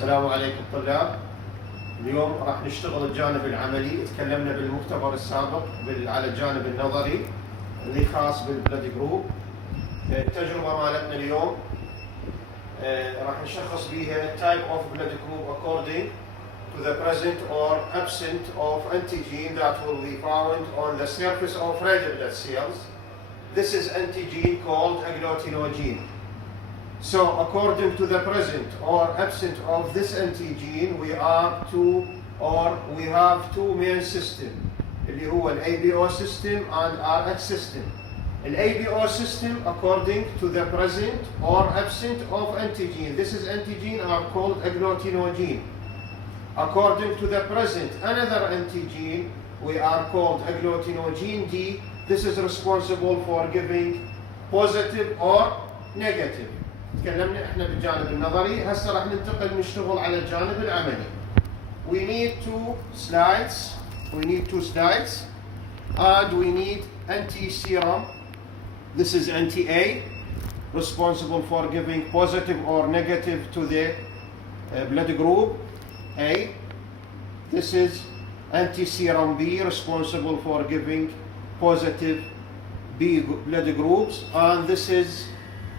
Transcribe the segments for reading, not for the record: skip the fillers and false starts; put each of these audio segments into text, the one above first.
السلام عليكم طلاب. اليوم راح نشتغل الجانب العملي. تكلمنا بالمختبر السابق على الجانب النظري اللي خاص بالبلد جروب. التجربة مالتنا اليوم راح نشخص بيها type of blood group according to the present or absent of antigen that will be found on the surface of red blood cells. This is antigen called agglutinogen. So according to the present or absent of this antigen, we have two main system اللي هو ال ABO system and RH system. The ABO system according to the present or absent of antigen. This is antigen are called agglutinogen. According to the present another antigen we are called agglutinogen D. This is responsible for giving positive or negative. تكلمنا احنا بالجانب النظري. هسه راح ننتقل نشتغل على الجانب العملي. We need two slides and we need anti-serum. This is anti-A, responsible for giving positive or negative to the blood group A. This is anti-serum B, responsible for giving positive B blood groups, and this is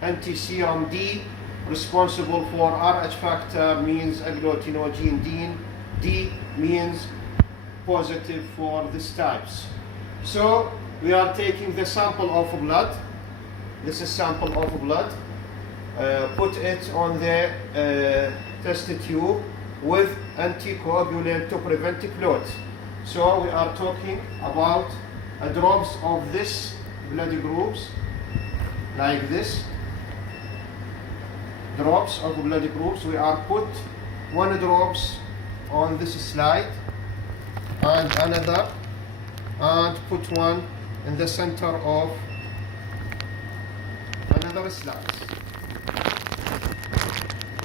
anti-serum D, responsible for RH factor, means agglutinogen D means positive for these types. So we are taking the sample of blood. This is sample of blood. Put it on the test tube with anticoagulant to prevent clot. So we are talking about drops of this blood groups like this. Drops of blood groups. We are put one drops on this slide and another, and put one in the center of another slide.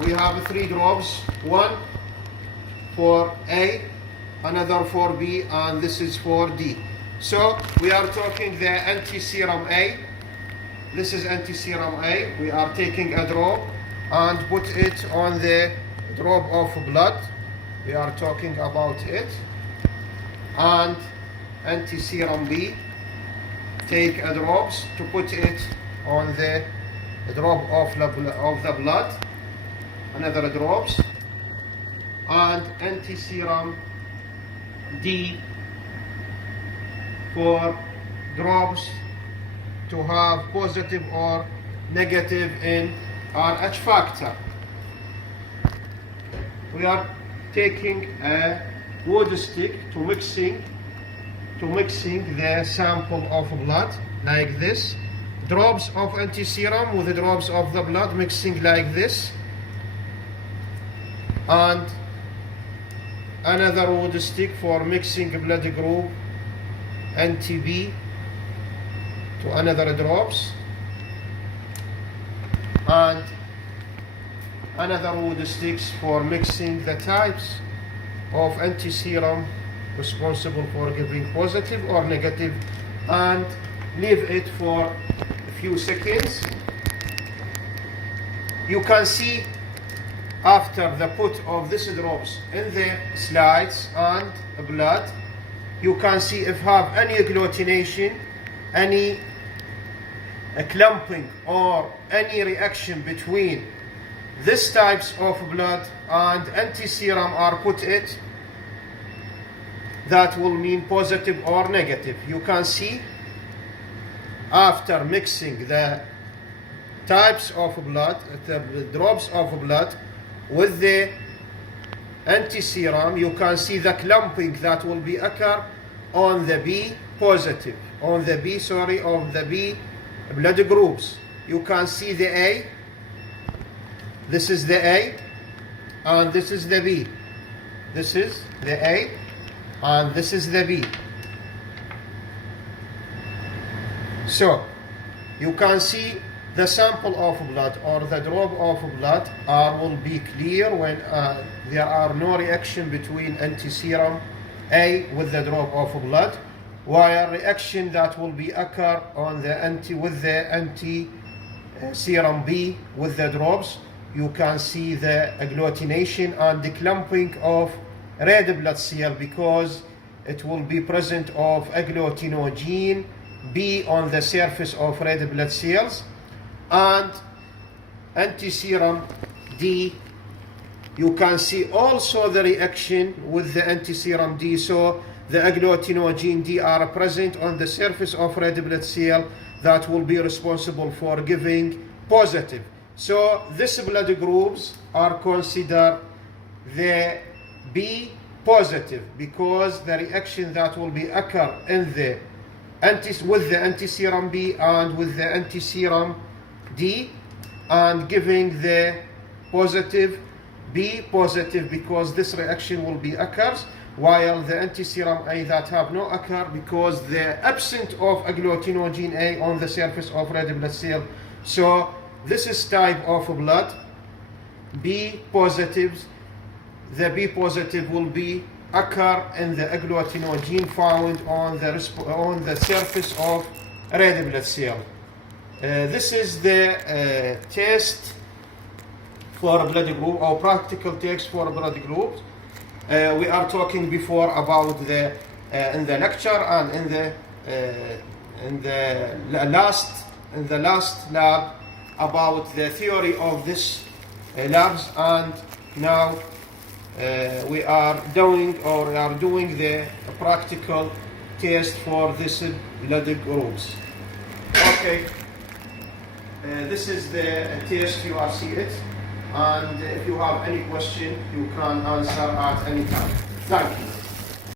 We have three drops, one for A, another for B, and this is for D. So we are talking the anti-serum A. This is anti-serum A. We are taking a drop and put it on the drop of blood. We are talking about it. And anti-serum B, take a drops to put it on the drop of the blood, another drops, and anti-serum D for drops to have positive or negative in RH factor. We are taking a wood stick to mixing the sample of blood like this. Drops of anti-serum with the drops of the blood mixing like this. And another wood stick for mixing blood group anti-B to another drops. And another wood sticks for mixing the types of anti-serum responsible for giving positive or negative, and leave it for a few seconds. You can see after the put of these drops in the slides and blood, you can see if have any agglutination, any clumping or any reaction between these types of blood and anti-serum are put it, that will mean positive or negative. You can see after mixing the types of blood, the drops of blood with the anti-serum, you can see the clumping that will be occur on the B positive, on the B blood groups. You can see the A. This is the A, and this is the B. This is the A, and this is the B. So you can see the sample of blood or the drop of blood will be clear when there are no reaction between anti-serum A with the drop of blood, while reaction that will be occur on the anti-serum B with the drops you can see the agglutination and the clumping of red blood cell, because it will be present of agglutinogen B on the surface of red blood cells, and antiserum D. You can see also the reaction with the antiserum D. So the agglutinogen D are present on the surface of red blood cell that will be responsible for giving positive. So these blood groups are considered the B positive, because the reaction that will be occur in the with the antiserum B and with the antiserum D, and giving the positive B positive, because this reaction will be occurs, while the antiserum A that have no occur, because the absent of agglutinogen A on the surface of red blood cell. So this is type of blood B positives. The B positive will be occur in the agglutinogen found on the surface of red blood cell. This is the test for blood group, or practical test for blood groups. We are talking before about the in the lecture and in the last lab about the theory of this labs, and now we are doing the practical test for this blood groups. Okay, this is the test, you are see it, and if you have any question you can answer at any time. Thank you.